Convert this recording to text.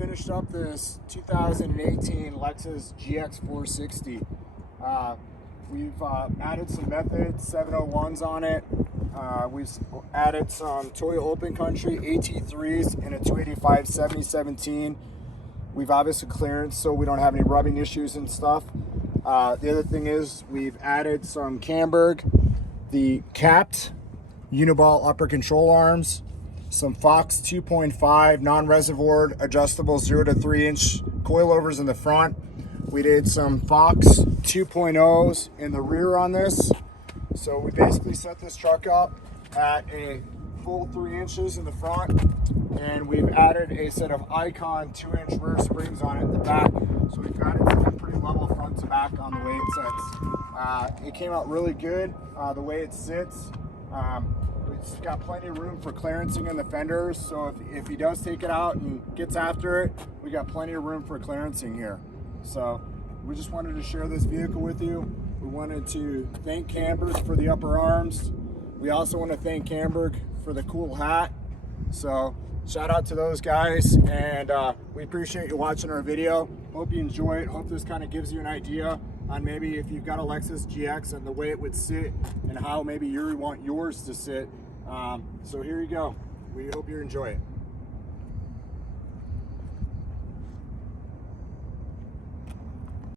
finished up this 2018 Lexus GX 460. We've added some Method 701s on it. We've added some Toyo Open Country AT3s in a 285 7017. We've obviously clearance so we don't have any rubbing issues and stuff. The other thing is we've added some Camburg, the capped Uni-Ball upper control arms, some Fox 2.5 non-reservoir adjustable 0 to 3 inch coilovers in the front. We did some Fox 2.0s in the rear on this. So we basically set this truck up at a full 3 inches in the front, and we've added a set of Icon 2-inch rear springs on it at the back. So we've got it sitting pretty level front to back on the way it sits. It came out really good the way it sits. It's got plenty of room for clearancing in the fenders, so if he does take it out and gets after it, we got plenty of room for clearancing here. So we just wanted to share this vehicle with you. We wanted to thank Camburg for the upper arms. We also want to thank Camburg for the cool hat. So shout out to those guys, and we appreciate you watching our video. Hope you enjoy it. Hope this kind of gives you an idea on maybe if you've got a Lexus GX and the way it would sit and how maybe you want yours to sit. So here you go. We hope you enjoy it.